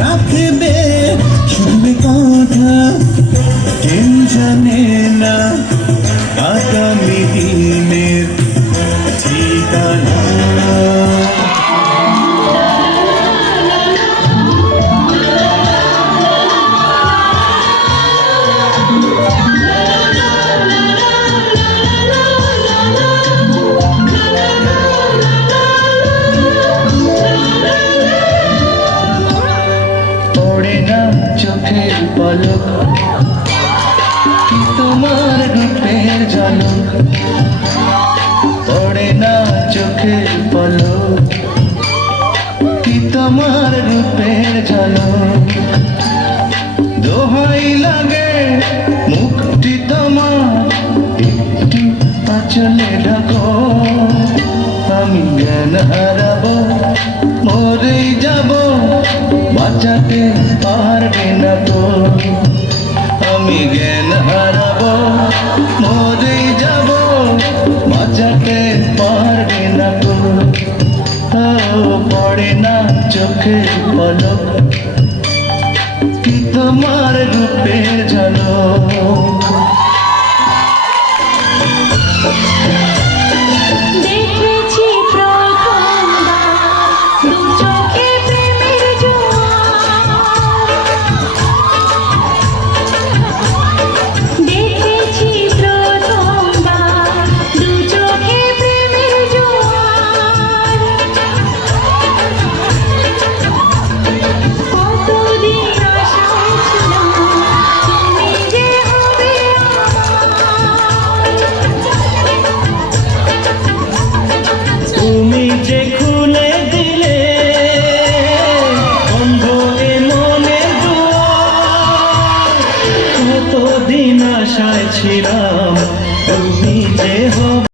রাখবে শুনবে কথা কেউ জানে না আগামী দিনের ঠিকানা। চোখের পলক কি তোমার রূপের ঝলক, পড়ে না চোখের পলক কি তোমার রূপের ঝলক। দোহাই লাগে মুখটি তোমার একটু আঁচলে ঢাকো, আমি জ্ঞান হারাবো মরেই যাব বাঁচাতে পারবে না তো। আমি জ্ঞান হারাবো মরেই যাব বাঁচাতে পারবে না তো। পড়ে না চোখের পলক কি তোমার রূপের ঝলক। তুমি যে খুলে দিলে বন্ধ এ মনের দুয়ার, কতদিন আশায় ছিলাম তুমি যে হবে।